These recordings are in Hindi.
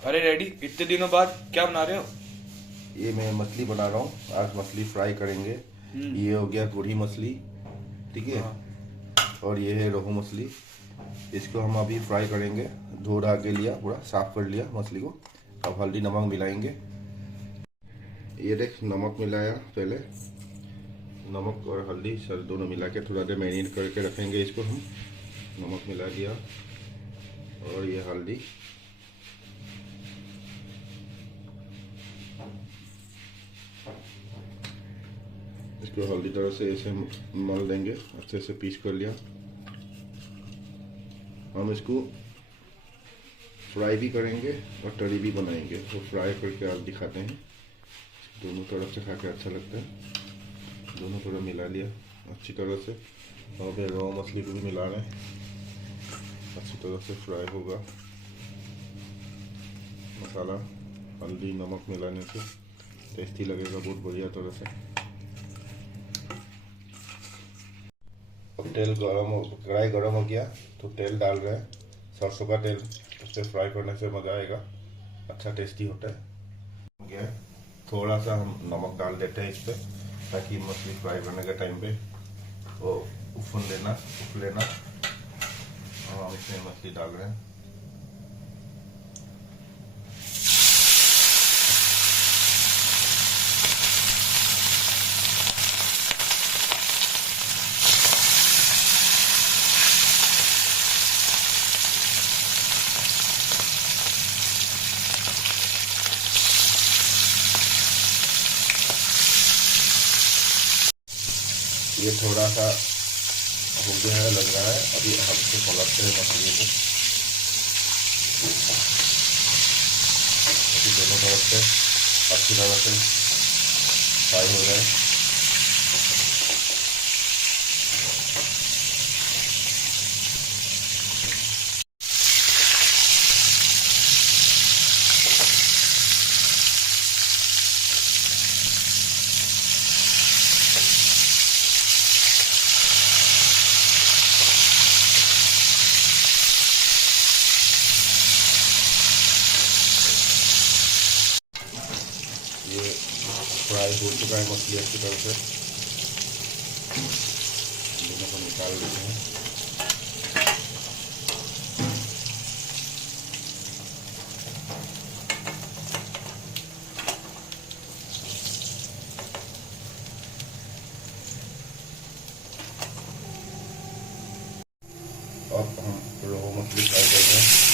अरे डैडी, इतने दिनों बाद क्या बना रहे हो? ये मैं मछली बना रहा हूँ। आज मछली फ्राई करेंगे। ये हो गया गोरी मछली, ठीक है। हाँ। और ये है रोहू मछली। इसको हम अभी फ्राई करेंगे। धो धा के लिया, पूरा साफ कर लिया मछली को। अब हल्दी नमक मिलाएंगे। ये देख, नमक मिलाया पहले। नमक और हल्दी सर दोनों मिला के थोड़ा देर मैरिनेट करके रखेंगे इसको हम। नमक मिला दिया और ये हल्दी। इसको हल्दी तरह से ऐसे मल देंगे, अच्छे से पीस कर लिया। हम इसको फ्राई भी करेंगे और तरी भी बनाएंगे। तो फ्राई करके आप दिखाते हैं। दोनों तरफ से खा के अच्छा लगता है। दोनों तरफ मिला लिया अच्छी तरह से। और फिर रॉ मछली को भी मिला रहे हैं, अच्छी तरह से फ्राई होगा। मसाला हल्दी नमक मिलाने से टेस्टी लगेगा बहुत बढ़िया तरह से। अब तेल गरम हो, कढ़ाई गरम हो गया तो तेल डाल रहे हैं। सरसों का तेल, उससे फ्राई करने से मज़ा आएगा, अच्छा टेस्टी होता है। हो गया है। थोड़ा सा हम नमक डाल देते हैं इस पर, ताकि मछली फ्राई करने के टाइम पे वो उफ लेना। और हम इसमें मछली डाल रहे हैं। ये थोड़ा सा हो गया है, लग रहा है। अभी हम इसको पलटते हैं मछली को। अभी दोनों तरफ से अच्छी तरह से फ्राई हो जाए। ये फ्राई हो चुका है मछली अच्छी तरह से। दोनों को निकाल देते हैं। अब हम रोहू मछली फ्राई कर रहे हैं।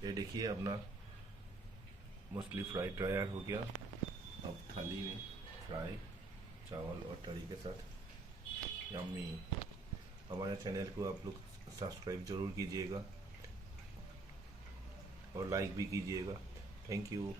ये देखिए, अपना मछली फ्राई तैयार हो गया। अब थाली में फ्राई चावल और तरी के साथ यम्मी। हमारे चैनल को आप लोग सब्सक्राइब जरूर कीजिएगा और लाइक भी कीजिएगा। Thank you.